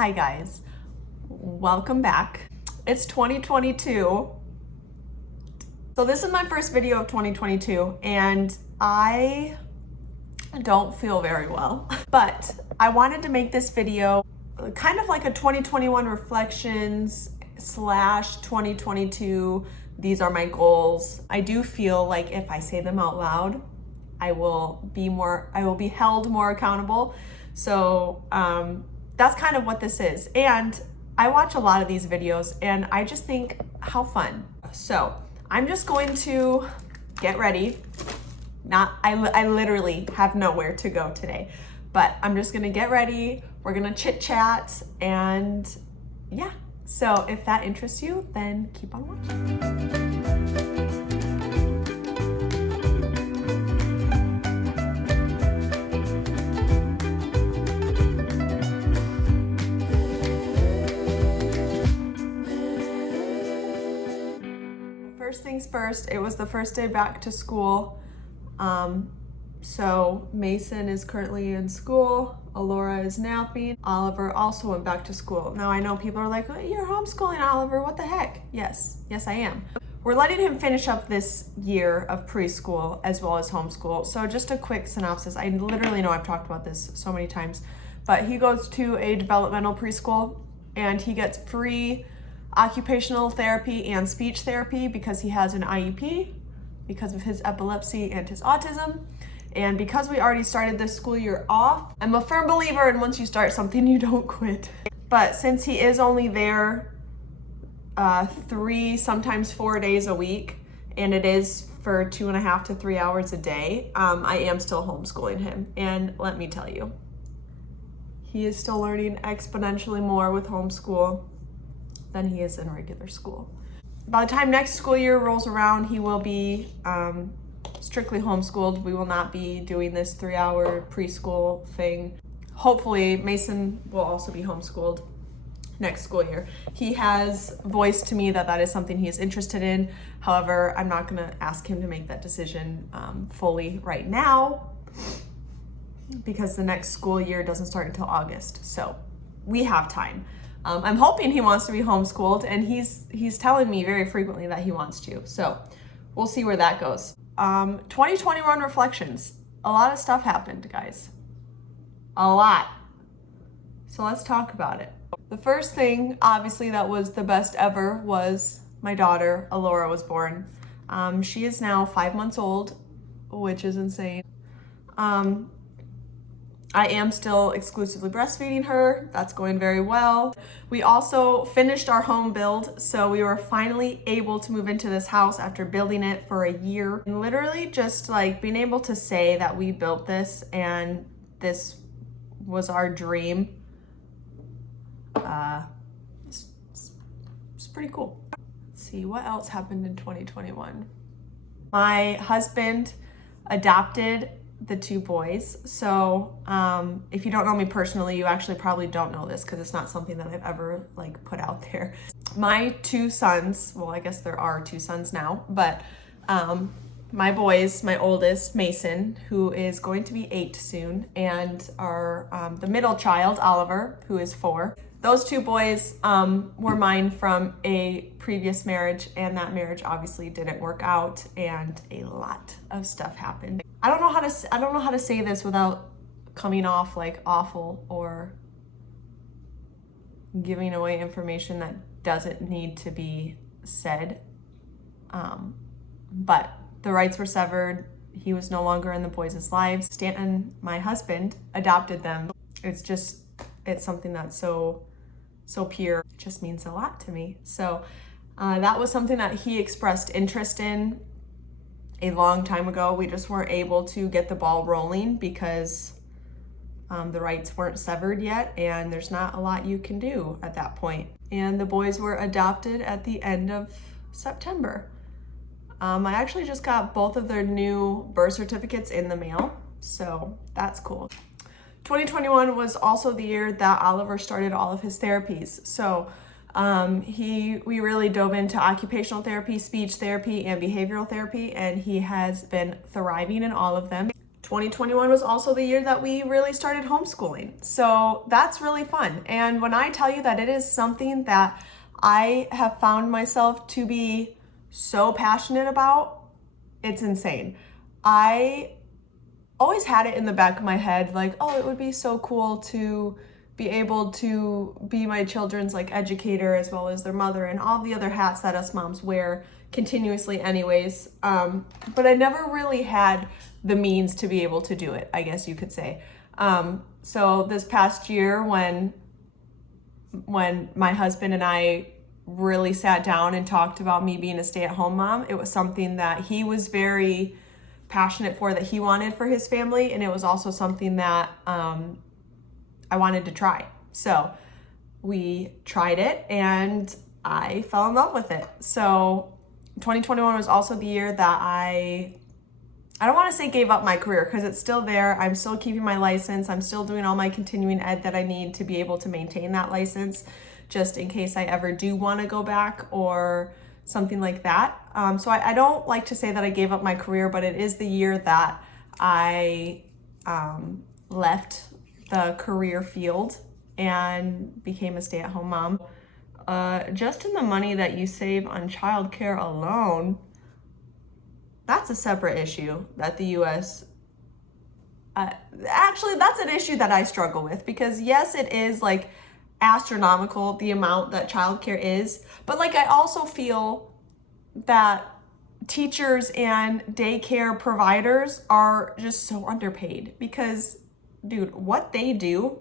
Hi guys, welcome back. It's 2022. So this is my first video of 2022 and I don't feel very well, but I wanted to make this video kind of like a 2021 reflections / 2022. These are my goals. I do feel like if I say them out loud, I will be held more accountable. So that's kind of what this is. And I watch a lot of these videos and I just think how fun. So I'm just going to get ready. I literally have nowhere to go today, but I'm just gonna get ready. We're gonna chit chat and yeah. So if that interests you, then keep on watching. First things first, it was the first day back to school. So Mason is currently in school. Alora is napping. Oliver also went back to school. Now I know people are like, oh, you're homeschooling Oliver, what the heck? Yes, I am. We're letting him finish up this year of preschool as well as homeschool. So just a quick synopsis. I literally know I've talked about this so many times, but he goes to a developmental preschool and he gets free occupational therapy and speech therapy because he has an IEP because of his epilepsy and his autism. And because we already started this school year off, I'm a firm believer in once you start something, you don't quit. But since he is only there 3, sometimes 4 days a week, and it is for 2.5 to 3 hours a day, I am still homeschooling him. And let me tell you, he is still learning exponentially more with homeschool than he is in regular school. By the time next school year rolls around, he will be strictly homeschooled. We will not be doing this 3-hour preschool thing. Hopefully, Mason will also be homeschooled next school year. He has voiced to me that that is something he is interested in. However, I'm not gonna ask him to make that decision fully right now because the next school year doesn't start until August. So we have time. I'm hoping he wants to be homeschooled, and he's telling me very frequently that he wants to. So we'll see where that goes. 2021 reflections. A lot of stuff happened, guys. A lot. So let's talk about it. The first thing, obviously, that was the best ever was my daughter, Alora, was born. She is now 5 months old, which is insane. I am still exclusively breastfeeding her. That's going very well. We also finished our home build, so we were finally able to move into this house after building it for a year. And literally just like being able to say that we built this and this was our dream. It's pretty cool. Let's see, what else happened in 2021? My husband adopted the 2 boys. So if you don't know me personally, you actually probably don't know this because it's not something that I've ever like put out there. My 2 sons, well, I guess there are 2 sons now, but my boys, my oldest, Mason, who is going to be 8 soon, and the middle child, Oliver, who is 4. Those 2 boys were mine from a previous marriage, and that marriage obviously didn't work out, and a lot of stuff happened. I don't know how to say this without coming off like awful or giving away information that doesn't need to be said. But the rights were severed. He was no longer in the boys' lives. Stanton, my husband, adopted them. It's something that's so pure. It just means a lot to me. So that was something that he expressed interest in a long time ago. We just weren't able to get the ball rolling because the rights weren't severed yet, and there's not a lot you can do at that point. And the boys were adopted at the end of September. I actually just got both of their new birth certificates in the mail, so that's cool. 2021 was also the year that Oliver started all of his therapies. So we really dove into occupational therapy, speech therapy, and behavioral therapy, and he has been thriving in all of them. 2021 was also the year that we really started homeschooling. So that's really fun. And when I tell you that it is something that I have found myself to be so passionate about, it's insane. I always had it in the back of my head, like, oh, it would be so cool to be able to be my children's like educator as well as their mother and all the other hats that us moms wear continuously anyways. But I never really had the means to be able to do it, I guess you could say. So this past year when my husband and I really sat down and talked about me being a stay-at-home mom, it was something that he was very passionate for, that he wanted for his family, and it was also something that I wanted to try. So we tried it and I fell in love with it. So 2021 was also the year that I don't want to say gave up my career, because it's still there. I'm still keeping my license. I'm still doing all my continuing ed that I need to be able to maintain that license, just in case I ever do want to go back or something like that. So I don't like to say that I gave up my career, but it is the year that I left the career field and became a stay-at-home mom. Just in the money that you save on childcare alone, that's a separate issue that the US, actually that's an issue that I struggle with, because yes, it is like astronomical the amount that childcare is, but like I also feel that teachers and daycare providers are just so underpaid, because dude, what they do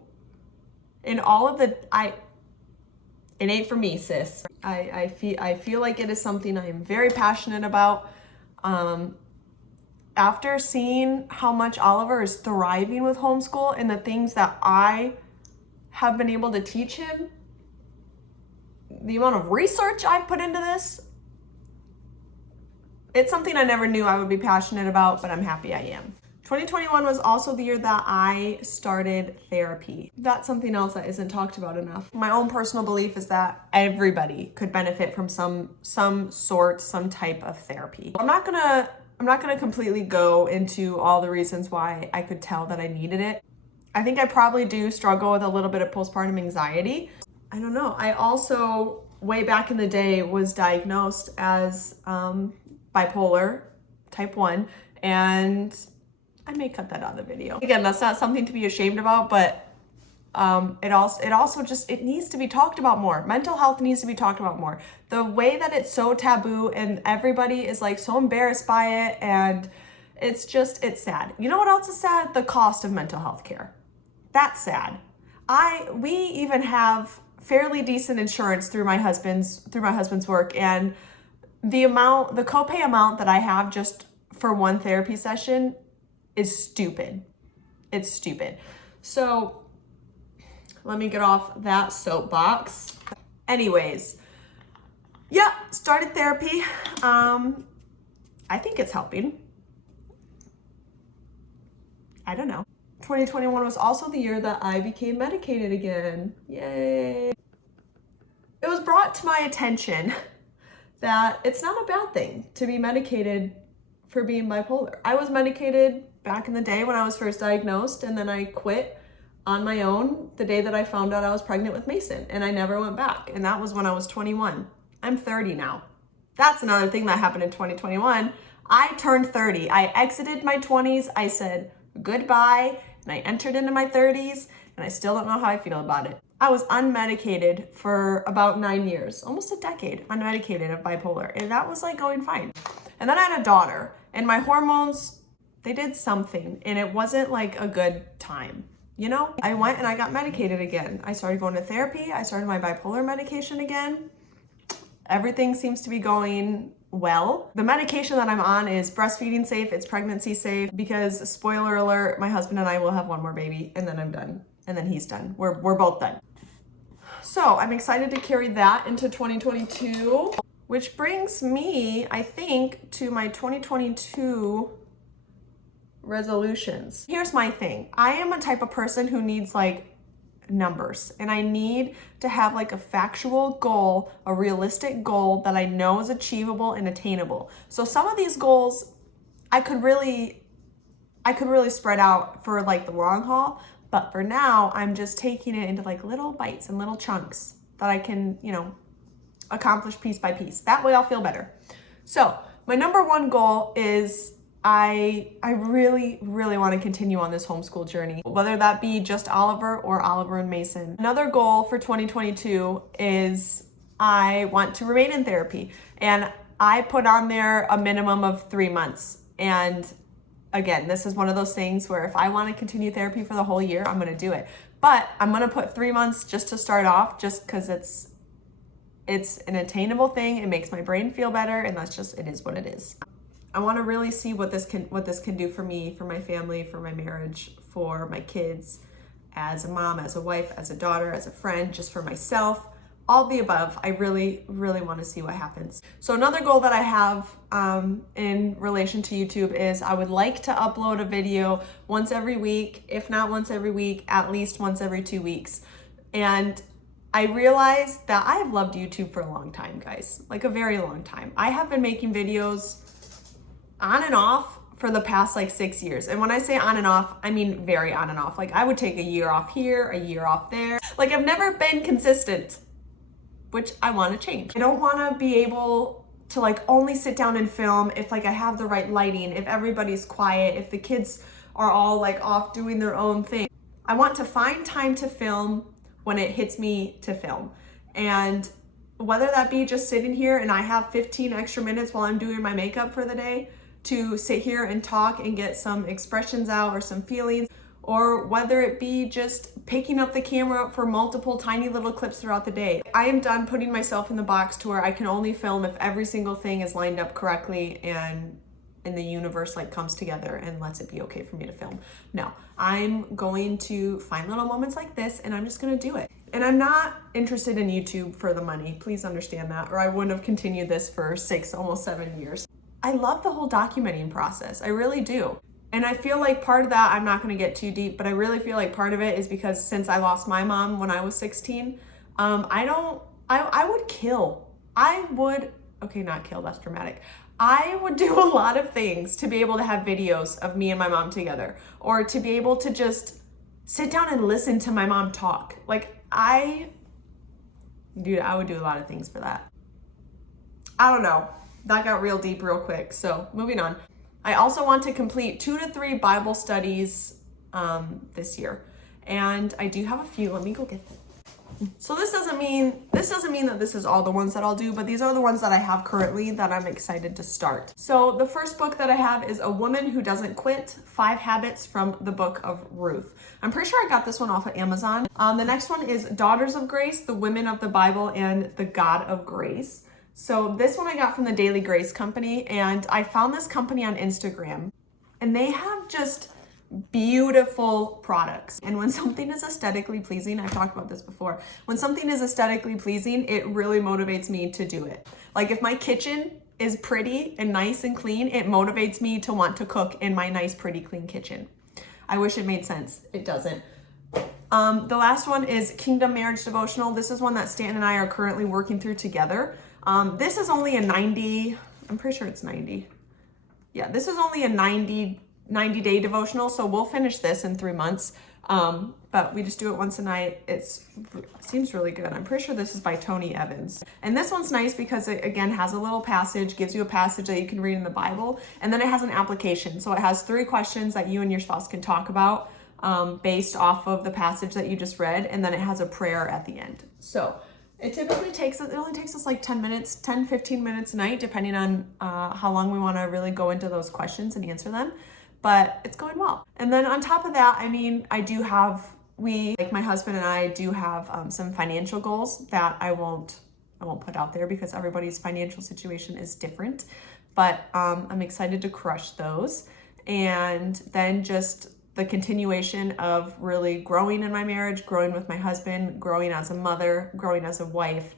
in all of the, it ain't for me, sis. I feel like it is something I am very passionate about. After seeing how much Oliver is thriving with homeschool and the things that I have been able to teach him, the amount of research I've put into this, it's something I never knew I would be passionate about, but I'm happy I am. 2021 was also the year that I started therapy. That's something else that isn't talked about enough. My own personal belief is that everybody could benefit from some type of therapy. I'm not gonna completely go into all the reasons why I could tell that I needed it. I think I probably do struggle with a little bit of postpartum anxiety. I don't know. I also, way back in the day, was diagnosed as bipolar type 1, and I may cut that out of the video. Again, that's not something to be ashamed about, but it also just, it needs to be talked about more. Mental health needs to be talked about more. The way that it's so taboo and everybody is like so embarrassed by it, and it's sad. You know what else is sad? The cost of mental health care. That's sad. We even have fairly decent insurance through my husband's work, and the copay amount that I have just for one therapy session is stupid. It's stupid. So let me get off that soapbox. Anyways, yeah, started therapy. I think it's helping. I don't know. 2021 was also the year that I became medicated again. Yay. It was brought to my attention that it's not a bad thing to be medicated for being bipolar. I was medicated back in the day when I was first diagnosed, and then I quit on my own the day that I found out I was pregnant with Mason, and I never went back. And that was when I was 21. I'm 30 now. That's another thing that happened in 2021. I turned 30. I exited my 20s. I said goodbye, and I entered into my 30s, and I still don't know how I feel about it. I was unmedicated for about 9 years, almost a decade, unmedicated of bipolar, and that was like going fine. And then I had a daughter, and my hormones, they did something, and it wasn't like a good time. You know, I went and I got medicated again. I started going to therapy. I started my bipolar medication again. Everything seems to be going well. The medication that I'm on is breastfeeding safe. It's pregnancy safe, because spoiler alert, my husband and I will have one more baby, and then I'm done. And then he's done. We're both done. So I'm excited to carry that into 2022, which brings me, I think, to my 2022 resolutions. Here's my thing. I am a type of person who needs like numbers, and I need to have like a factual goal, a realistic goal that I know is achievable and attainable. So some of these goals I could really I could really spread out for like the long haul. But for now, I'm just taking it into like little bites and little chunks that I can, accomplish piece by piece. That way I'll feel better. So my number one goal is I really, really want to continue on this homeschool journey, whether that be just Oliver or Oliver and Mason. Another goal for 2022 is I want to remain in therapy. And I put on there a minimum of 3 months. And again, this is one of those things where if I want to continue therapy for the whole year, I'm going to do it. But I'm going to put 3 months just to start off, just because it's an attainable thing. It makes my brain feel better, and it is what it is. I want to really see what this can do for me, for my family, for my marriage, for my kids, as a mom, as a wife, as a daughter, as a friend, just for myself. All the above. I really, really want to see what happens. So another goal that I have in relation to YouTube is I would like to upload a video once every week, if not once every week, at least once every 2 weeks. And I realized that I have loved YouTube for a long time, guys, like a very long time. I have been making videos on and off for the past like 6 years. And when I say on and off, I mean very on and off. Like I would take a year off here, a year off there. Like I've never been consistent, which I want to change. I don't want to be able to like only sit down and film if like I have the right lighting, if everybody's quiet, if the kids are all like off doing their own thing. I want to find time to film when it hits me to film. And whether that be just sitting here and I have 15 extra minutes while I'm doing my makeup for the day to sit here and talk and get some expressions out or some feelings, or whether it be just picking up the camera for multiple tiny little clips throughout the day. I am done putting myself in the box to where I can only film if every single thing is lined up correctly and the universe like comes together and lets it be okay for me to film. No, I'm going to find little moments like this and I'm just gonna do it. And I'm not interested in YouTube for the money. Please understand that, or I wouldn't have continued this for 6, almost 7 years. I love the whole documenting process. I really do. And I feel like part of that, I'm not going to get too deep, but I really feel like part of it is because since I lost my mom when I was 16, okay, not kill, that's dramatic. I would do a lot of things to be able to have videos of me and my mom together, or to be able to just sit down and listen to my mom talk. I would do a lot of things for that. I don't know. That got real deep real quick. So moving on. I also want to complete 2 to 3 Bible studies this year. And I do have a few. Let me go get them. So this doesn't mean that this is all the ones that I'll do, but these are the ones that I have currently that I'm excited to start. So the first book that I have is A Woman Who Doesn't Quit, 5 Habits from the Book of Ruth. I'm pretty sure I got this one off of Amazon. The next one is Daughters of Grace, the Women of the Bible and the God of Grace. So this one I got from the Daily Grace Company, and I found this company on Instagram, and they have just beautiful products. And when something is aesthetically pleasing, I've talked about this before, when something is aesthetically pleasing, it really motivates me to do it. Like if my kitchen is pretty and nice and clean, it motivates me to want to cook in my nice, pretty, clean kitchen. I wish it made sense. It doesn't. The last one is Kingdom Marriage Devotional. This is one that Stan and I are currently working through together. This is only a 90, I'm pretty sure it's 90. Yeah, this is only a 90-day devotional, so we'll finish this in 3 months. But we just do it once a night. It seems really good. I'm pretty sure this is by Tony Evans. And this one's nice because it, again, has a little passage, gives you a passage that you can read in the Bible, and then it has an application. So it has 3 questions that you and your spouse can talk about based off of the passage that you just read, and then it has a prayer at the end. So it only takes us like 10 minutes, 10, 15 minutes a night, depending on how long we want to really go into those questions and answer them. But it's going well. And then on top of that, I mean, my husband and I do have some financial goals that I won't put out there because everybody's financial situation is different. But I'm excited to crush those. And then just the continuation of really growing in my marriage, growing with my husband, growing as a mother, growing as a wife.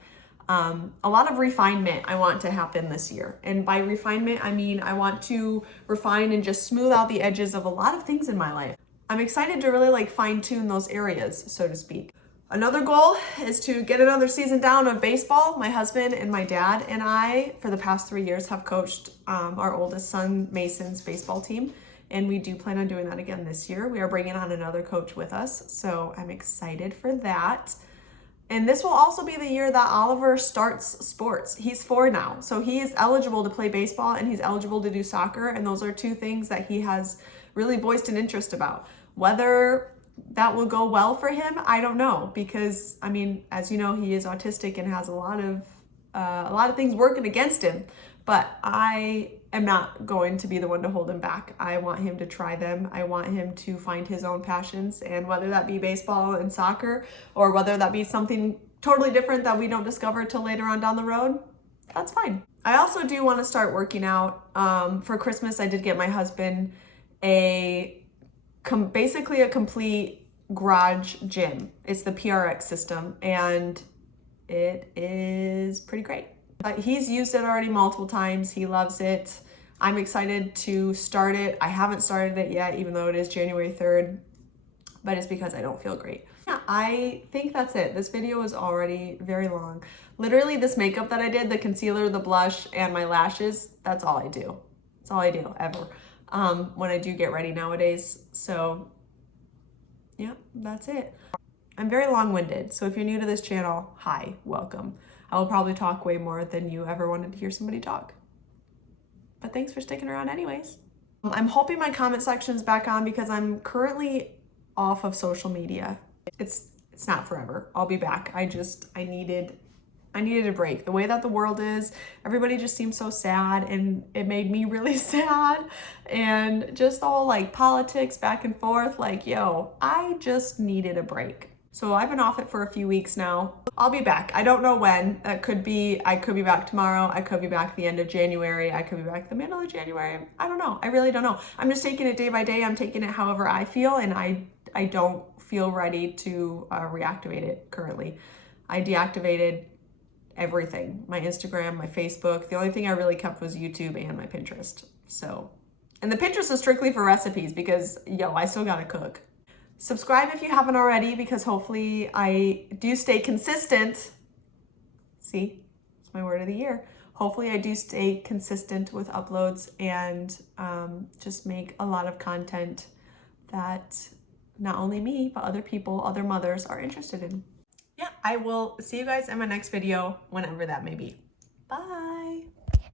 A lot of refinement I want to happen this year. And by refinement, I mean I want to refine and just smooth out the edges of a lot of things in my life. I'm excited to really fine tune those areas, so to speak. Another goal is to get another season down of baseball. My husband and my dad and I, for the past 3 years, have coached our oldest son, Mason's baseball team. and we do plan on doing that again this year. We are bringing on another coach with us, so I'm excited for that. And this will also be the year that Oliver starts sports. He's 4 now, so he is eligible to play baseball and he's eligible to do soccer, and those are 2 things that he has really voiced an interest about. Whether that will go well for him, I don't know, because I mean, as you know, he is autistic and has a lot of things working against him. But I am not going to be the one to hold him back. I want him to try them. I want him to find his own passions, and whether that be baseball and soccer, or whether that be something totally different that we don't discover till later on down the road, that's fine. I also do want to start working out. For Christmas, I did get my husband basically a complete garage gym. It's the PRX system, and it is pretty great. He's used it already multiple times. He loves it. I'm excited to start it. I haven't started it yet, even though it is January 3rd, but it's because I don't feel great. Yeah, I think that's it. This video is already very long. Literally, this makeup that I did, the concealer, the blush, and my lashes, that's all I do. That's all I do, ever, when I do get ready nowadays. So, yeah, that's it. I'm very long-winded, so if you're new to this channel, hi, welcome. I will probably talk way more than you ever wanted to hear somebody talk. But thanks for sticking around anyways. I'm hoping my comment section is back on because I'm currently off of social media. It's not forever. I'll be back. I needed a break. The way that the world is, everybody just seems so sad, and it made me really sad. And just all like politics back and forth, like, yo, I just needed a break. So I've been off it for a few weeks now. I'll be back. I don't know when. I could be back tomorrow. I could be back the end of January. I could be back the middle of January. I don't know. I really don't know. I'm just taking it day by day. I'm taking it however I feel, and I don't feel ready to reactivate it currently. I deactivated everything. My Instagram, my Facebook. The only thing I really kept was YouTube and my Pinterest. So, and the Pinterest is strictly for recipes because, yo, I still gotta cook. Subscribe if you haven't already, because hopefully I do stay consistent. See, it's my word of the year. Hopefully I do stay consistent with uploads and just make a lot of content that not only me, but other people, other mothers are interested in. Yeah, I will see you guys in my next video, whenever that may be. Bye.